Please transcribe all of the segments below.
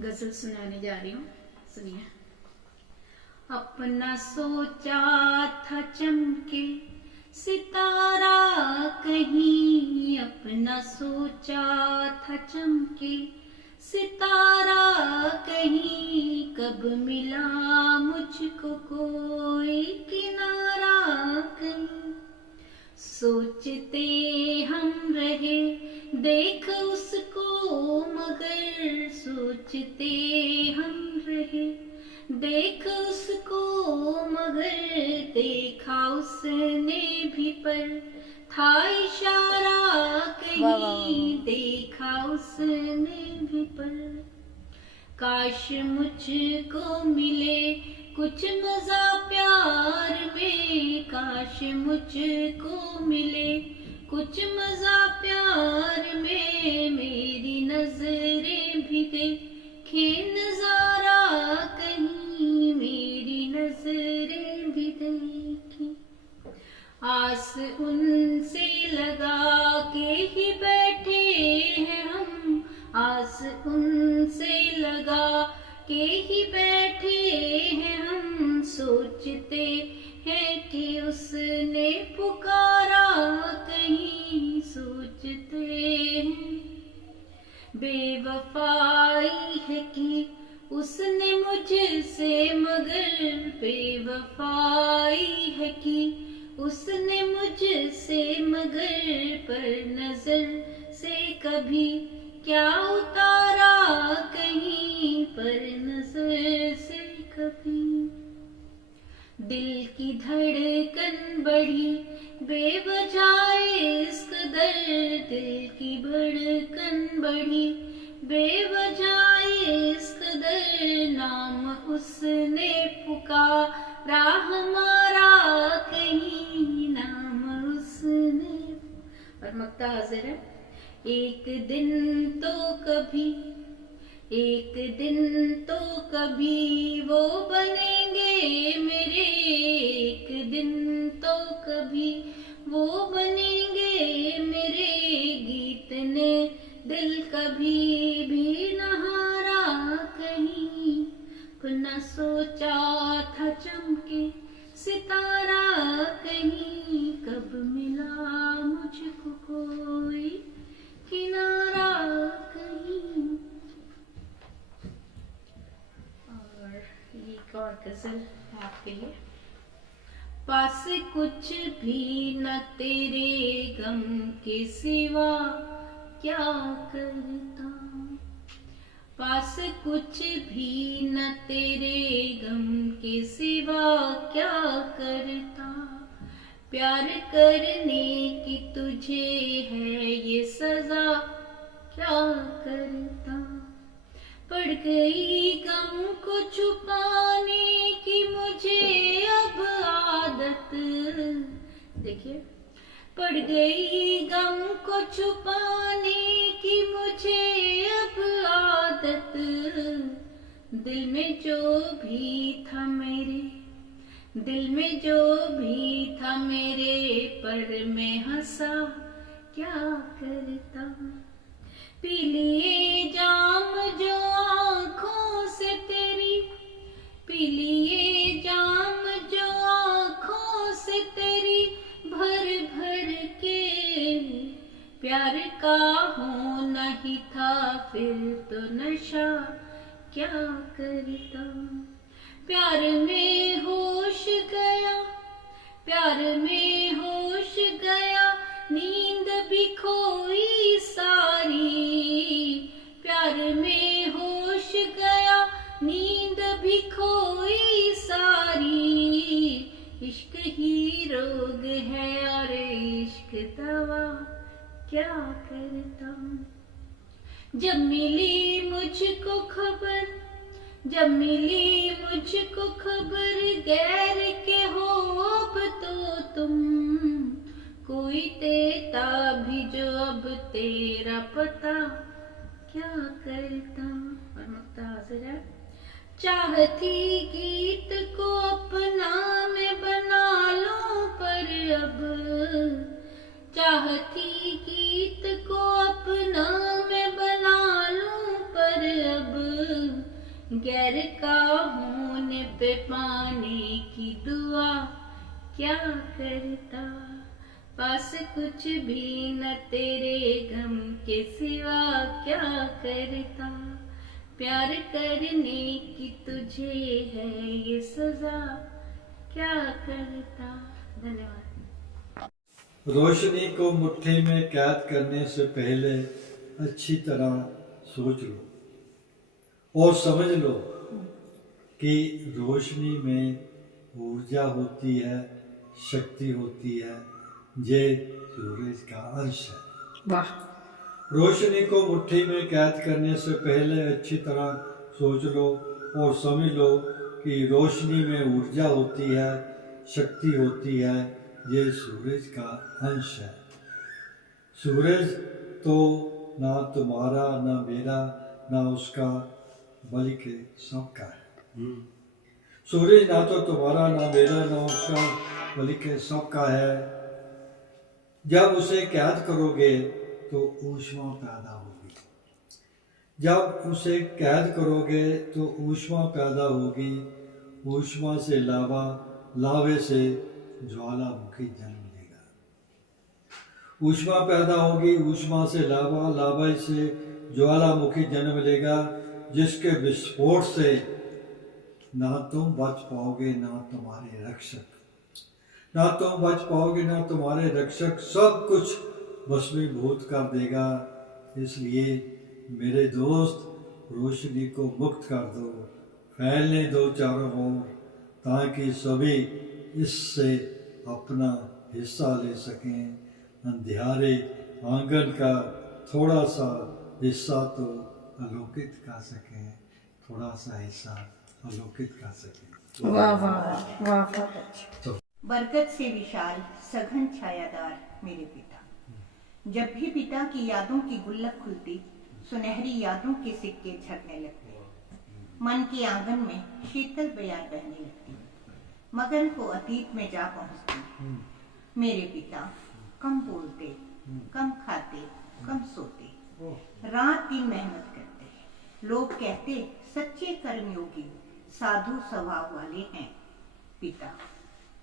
गजल सुनाने जा रही हूँ, सुनिए। अपना सोचा था चमके सितारा कहीं, अपना सोचा था चमके सितारा कहीं, कब मिला मुझको कोई किनारा कहीं। सोचते हम रहे देख उसको मगर, सोचते हम रहे देख उसको मगर, देखा उसने भी पर था इशारा कहीं, देखा उसने भी पर। काश मुझको मिले कुछ मजा प्यार में, काश मुझको मिले कुछ मजा प्यार में, मेरी नजरें भी देखे नजारा कहीं, मेरी नजरें भी देखे। आस उनसे लगा के ही बैठे हैं हम, आस उनसे लगा के ही बैठे हैं हम, सोचते हैं कि उसने पुकारा कहीं, सोचते हैं बेवफाई है कि उसने मुझसे मगर, बेवफाई है कि उसने मुझसे मगर, पर नजर से कभी क्या उतारा कहीं, पर नजर से कभी। दिल की धड़कन बढ़ी बेवजह इस कदर, दिल की धड़कन बढ़ी बेवजह इस कदर, नाम उसने पुकारा हमारा कहीं, नाम उसने। और मक्ता हाजिर है। एक दिन तो कभी, एक दिन तो कभी वो बनेंगे मेरे, एक दिन तो कभी वो बनेंगे मेरे, गीत ने दिल कभी भी न हारा कहीं। अपना सोचा था चमके सितारा कहीं, कब मिला मुझको कोई किनारा कहीं। और एक और गजल है आपके लिए। पास कुछ भी न तेरे गम के सिवा क्या करता, पास कुछ भी न तेरे गम के सिवा क्या करता, प्यार करने की तुझे है ये सजा क्या करता। पड़ गई गम को छुपाने की मुझे अब आदत, देखिए, पड़ गई गम को छुपाने की मुझे अब आदत, दिल में जो भी था मेरे, दिल में जो भी था मेरे, पर मैं हंसा क्या करता। पी लिए जाम जो आँखों से तेरी, पी लिए जाम जो आँखों से तेरी, भर भर के प्यार का होना ही था फिर तो नशा क्या करता। प्यार में होश गया, प्यार में होश गया, नींद भी खोई सारी, प्यार में होश गया, नींद भी खोई सारी। इश्क ही रोग है और इश्क दवा क्या करता। जब मिली मुझको खबर, जब मिली मुझको खबर, गैर के हो अब तो तुम, कोई देता भी जो अब तेरा पता क्या करता। और मक्ता हाजिर है। चाहती गीत को अपना मैं बना लूं, पर अब चाहती गीत को अपना मैं बना लूं, पर अब गैर का होने पे पाने की दुआ क्या करता, पास कुछ भी न तेरे गम के सिवा क्या करता, प्यार करने की तुझे है ये सजा क्या करता। धन्यवाद। रोशनी को मुट्ठी में कैद करने से पहले अच्छी तरह सोच लो और समझ लो कि रोशनी में ऊर्जा होती है, शक्ति होती है, ये सूरज का अंश है। वाह। रोशनी को मुट्ठी में कैद करने से पहले अच्छी तरह सोच लो और समझ लो कि रोशनी में ऊर्जा होती है, शक्ति होती है, ये सूरज का अंश है। सूरज तो ना तुम्हारा ना मेरा ना उसका बल्कि सबका है। सूरज ना तो तुम्हारा ना मेरा ना उसका बल्कि सबका है। जब उसे कैद करोगे तो ऊष्मा पैदा होगी। जब उसे कैद करोगे तो ऊष्मा पैदा होगी। ऊष्मा से लावा, लावे से ज्वालामुखी जन्म लेगा। ऊष्मा पैदा होगी, ऊष्मा से लावा, लावा से ज्वालामुखी जन्म लेगा, जिसके विस्फोट से ना तुम बच पाओगे ना तुम्हारे रक्षक, ना तुम बच पाओगे ना तुम्हारे रक्षक, सब कुछ भस्मीभूत कर देगा। इसलिए मेरे दोस्त, रोशनी को मुक्त कर दो, फैलने दो चारों ओर, ताकि सभी इससे अपना हिस्सा ले सकें। अंधियारे आंगन का थोड़ा सा हिस्सा तो अलौकित कर सकें, थोड़ा सा हिस्सा अलौकित कर सकें। वाह वाह वाह। तो बरगद से विशाल सघन छायादार मेरे पिता, जब भी पिता की यादों की गुल्लक खुलती, सुनहरी यादों के सिक्के झरने लगते, मन के आंगन में शीतल बयार बहने लगती, मगन को अतीत में जा पहुंचती। मेरे पिता कम बोलते, कम खाते, कम सोते, रात दिन मेहनत करते। लोग कहते सच्चे कर्मयोगी, साधु स्वभाव वाले हैं पिता।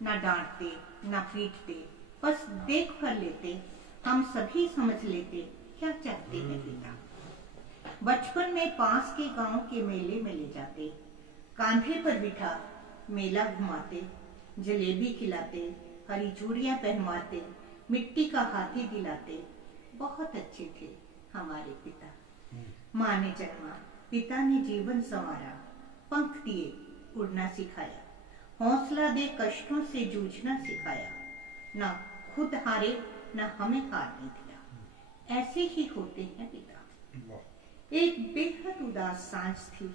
ना डांटते ना पीटते, बस देख कर लेते, हम सभी समझ लेते क्या चाहते हैं पिता। बचपन में पास के गांव के मेले में ले जाते, कांधे पर बिठा मेला घुमाते, जलेबी खिलाते, हरी चूड़ियां पहनवाते, मिट्टी का हाथी दिलाते। बहुत अच्छे थे हमारे पिता। माँ ने जन्मा, पिता ने जीवन संवारा, पंख दिए उड़ना सिखाया, हौसला दे कष्टों से जूझना सिखाया, ना खुद हारे ना हमें हारने दिया। ऐसे ही होते हैं पिता। एक बेहद उदास सांझ थी,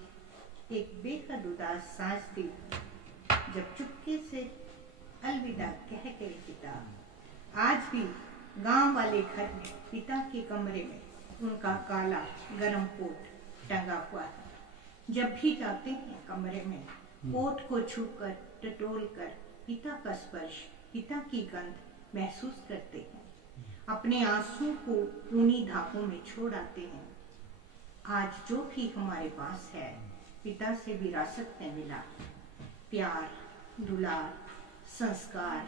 एक बेहद उदास सांझ थी, जब चुपके से अलविदा कह गए पिता। आज भी गांव वाले घर में पिता के कमरे में उनका काला गरम कोट टंगा हुआ है। जब भी जाते हैं कमरे में, कोट को छूकर टटोल कर पिता का स्पर्श, पिता की गंध महसूस करते हैं। अपने आंसू को ऊनी धागों में छोड़ आते हैं। आज जो भी हमारे पास है पिता से विरासत में मिला। प्यार, दुलार, संस्कार,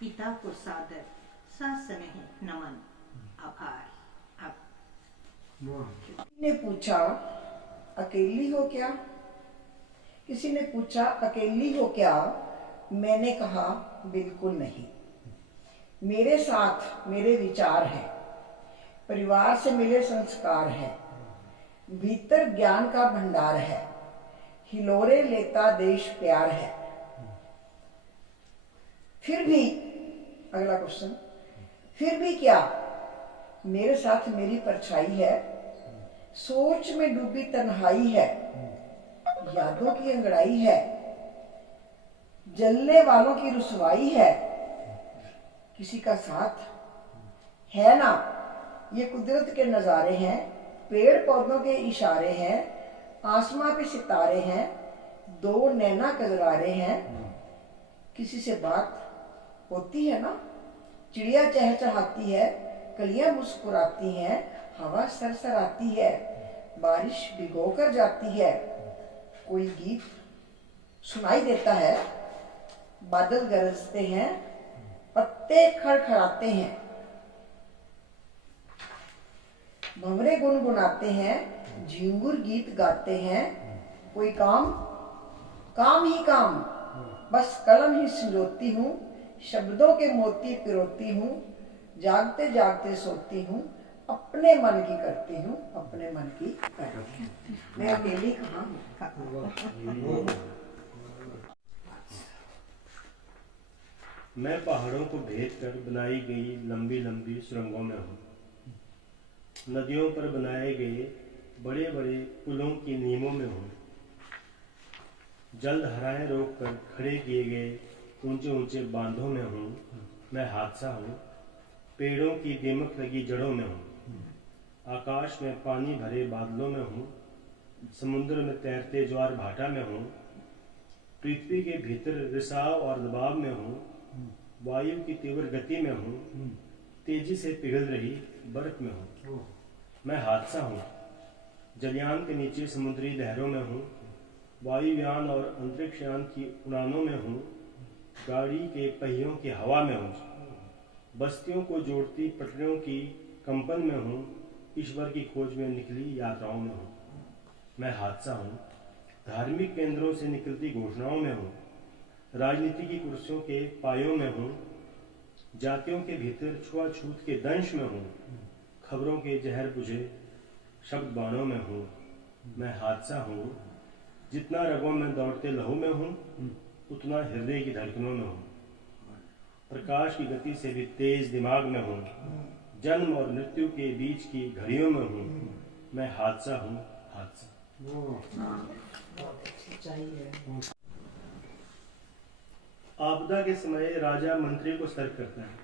पिता को सादर सस्नेह नमन, आभार। किसी ने पूछा अकेली हो क्या? किसी ने पूछा अकेली हो क्या? मैंने कहा बिल्कुल नहीं। मेरे साथ मेरे विचार हैं, परिवार से मिले संस्कार हैं, भीतर ज्ञान का भंडार है, हिलोरे लेता देश प्यार है। फिर भी अगला क्वेश्चन, फिर भी क्या? मेरे साथ मेरी परछाई है, सोच में डूबी तन्हाई है, यादों की अंगड़ाई है, जलने वालों की रुसवाई है। किसी का साथ है ना? ये कुदरत के नजारे हैं, पेड़ पौधों के इशारे हैं, आसमां पे सितारे हैं, दो नैना कजरारे हैं। किसी से बात होती है ना? चिड़िया चहचहाती है, कलियां मुस्कुराती हैं, हवा सरसराती है, बारिश भिगो कर जाती है। कोई गीत सुनाई देता है, बादल गरजते हैं, पत्ते खड़खड़ाते हैं, भंवरे गुनगुनाते हैं, झिंगुर गीत गाते हैं। कोई काम, काम ही काम, बस कलम ही संजोती हूँ, शब्दों के मोती पिरोती हूँ, जागते जागते सोती हूँ, अपने मन की करती हूँ, अपने मन की करती हूँ। मैं अकेली कहाँ हूँ। मैं पहाड़ों को भेद कर बनाई गई लंबी लंबी सुरंगों में हूँ, नदियों पर बनाए गए बड़े बड़े पुलों की नीमों में हूँ, जलधाराएं रोक कर खड़े किए गए ऊंचे ऊंचे बांधों में हूँ। मैं हादसा हूँ, पेड़ों की दीमक लगी जड़ों में हूँ, आकाश में पानी भरे बादलों में हूँ, समुद्र में तैरते ज्वार भाटा में हूँ, पृथ्वी के भीतर रिसाव और दबाव में हूँ, वायु की तीव्र गति में हूँ, तेजी से पिघल रही बर्फ में हूँ। मैं हादसा हूँ, जलयान के नीचे समुद्री लहरों में हूँ, वायुयान और अंतरिक्षयान की उड़ानों में हूँ, गाड़ी के पहियों की हवा में हूँ, बस्तियों को जोड़ती पटरियों की कंपन में हूँ, ईश्वर की खोज में निकली यात्राओं में हूँ। मैं हादसा हूँ, धार्मिक केंद्रों से निकलती घोषणाओं में हूँ, राजनीति की कुर्सियों के पायों में हूँ, जातियों के भीतर छुआछूत के दंश में हूँ, खबरों के जहर बुझे शब्द बाणों में हूँ। मैं हादसा हूँ, जितना रगों में दौड़ते लहू में हूँ, उतना हृदय की धड़कनों में हूँ, प्रकाश की गति से भी तेज दिमाग में हूँ, जन्म और मृत्यु के बीच की घड़ियों में हूँ। मैं हादसा हूँ, हादसा। आपदा के समय राजा मंत्री को सतर्क करता है,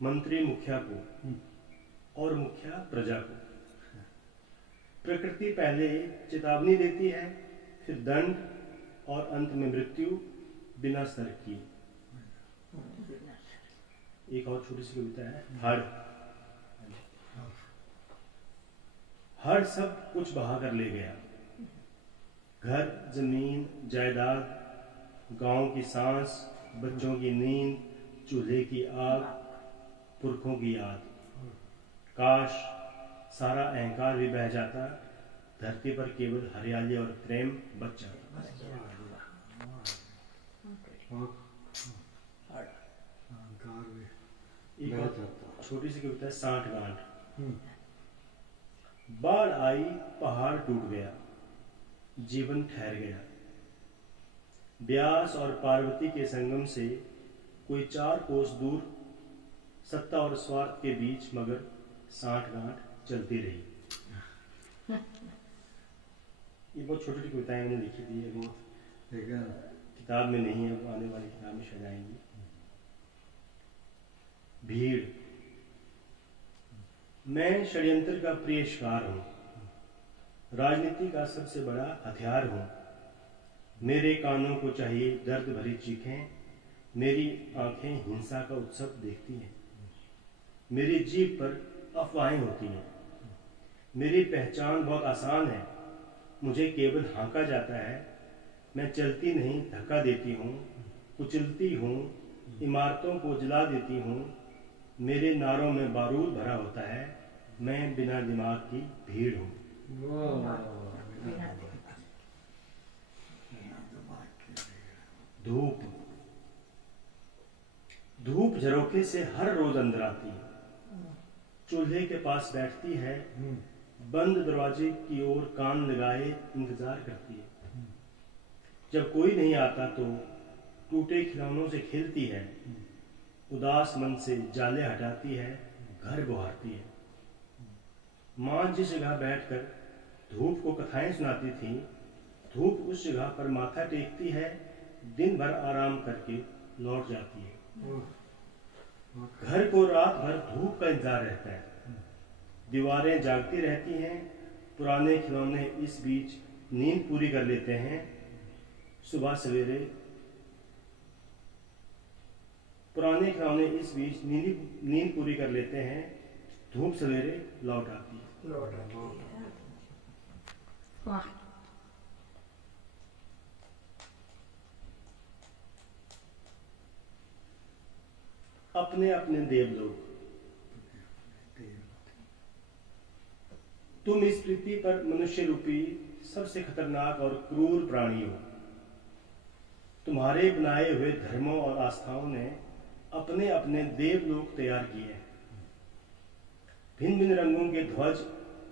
मंत्री मुखिया को और मुखिया प्रजा को। प्रकृति पहले चेतावनी देती है, फिर दंड और अंत में मृत्यु बिना सतर्क किए। एक और छोटी सी कविता है, हर सब कुछ बहा कर ले गया, घर जमीन जायदाद, गांव की सांस, बच्चों की नींद, चूल्हे की आग, पुरखों की याद। काश सारा अहंकार भी बह जाता, धरती पर केवल हरियाली और प्रेम बच जाता। एक और छोटी सी कविता है, सांठ गांठ। बाढ़ आई, पहाड़ टूट गया, जीवन ठहर गया, ब्यास और पार्वती के संगम से कोई 4 कोस दूर, सत्ता और स्वार्थ के बीच मगर सांठ गांठ चलती रही। ये बहुत छोटी छोटी कविताएं मैंने लिखी थी, अभी किताब में नहीं है, वो आने वाली किताब में सजाएंगी। भीड़। मैं षड्यंत्र का प्रिय शिकार हूं, राजनीति का सबसे बड़ा हथियार हूं। मेरे कानों को चाहिए दर्द भरी चीखें, मेरी आंखें हिंसा का उत्सव देखती हैं, मेरी जीभ पर अफवाहें होती हैं। मेरी पहचान बहुत आसान है, मुझे केवल हाँका जाता है। मैं चलती नहीं, धक्का देती हूँ, कुचलती हूँ, इमारतों को जला देती हूँ। मेरे नारों में बारूद भरा होता है, मैं बिना दिमाग की भीड़ हूँ। धूप। धूप झरोखे से हर रोज अंदर आती है, चूल्हे के पास बैठती है, बंद दरवाजे की ओर कान लगाए इंतजार करती है। जब कोई नहीं आता तो टूटे खिलौनों से खेलती है, उदास मन से जाले हटाती है, घर गुहारती है। माँ जिस जगह बैठकर धूप को कथाएं सुनाती थी, धूप उस जगह पर माथा टेकती है, दिन भर आराम करके लौट जाती है। घर को रात भर धूप का इंतजार रहता है, दीवारें जागती रहती हैं, पुराने खिलौने इस बीच नींद पूरी कर लेते हैं। सुबह सवेरे पुराने खिलौने इस बीच नींद पूरी कर लेते हैं, धूप सवेरे लौट आती है। अपने अपने देवलोक। तुम इस पृथ्वी पर मनुष्य रूपी सबसे खतरनाक और क्रूर प्राणी हो। तुम्हारे बनाए हुए धर्मों और आस्थाओं ने अपने अपने देवलोक तैयार किए हैं। भिन्न भिन्न रंगों के ध्वज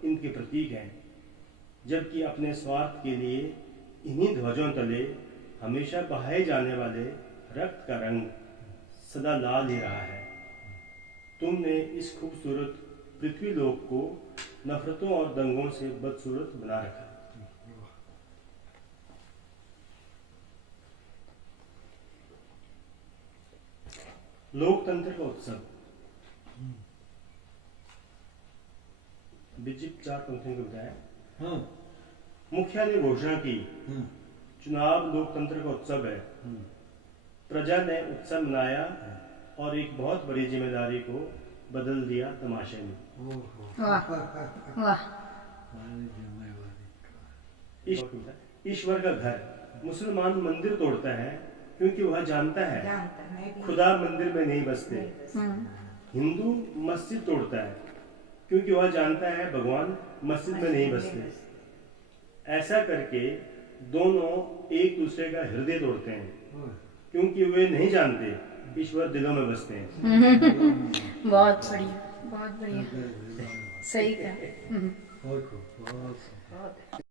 इनके प्रतीक हैं, जबकि अपने स्वार्थ के लिए इन्हीं ध्वजों तले हमेशा बहाए जाने वाले रक्त का रंग सदा लाल ही रहा है। तुमने इस खूबसूरत पृथ्वीलोक को नफरतों और दंगों से बदसूरत बना रखा है। लोकतंत्र का उत्सव। विजिप 4 पंक्तियों को बताया। हाँ मुखिया ने घोषणा की, चुनाव लोकतंत्र का उत्सव है। प्रजा ने उत्सव मनाया और एक बहुत बड़ी जिम्मेदारी को बदल दिया तमाशे में। वाह वाह। ईश्वर का घर। मुसलमान मंदिर तोड़ता है क्योंकि वह जानता है खुदा मंदिर में नहीं बसते। हिंदू मस्जिद तोड़ता है क्योंकि वह जानता है भगवान मस्जिद में नहीं बसते। ऐसा करके दोनों एक दूसरे का हृदय तोड़ते हैं क्योंकि वे नहीं जानते ईश्वर दिलों में बसते हैं। बहुत बढ़िया, बहुत बढ़िया, सही कहा। बहुत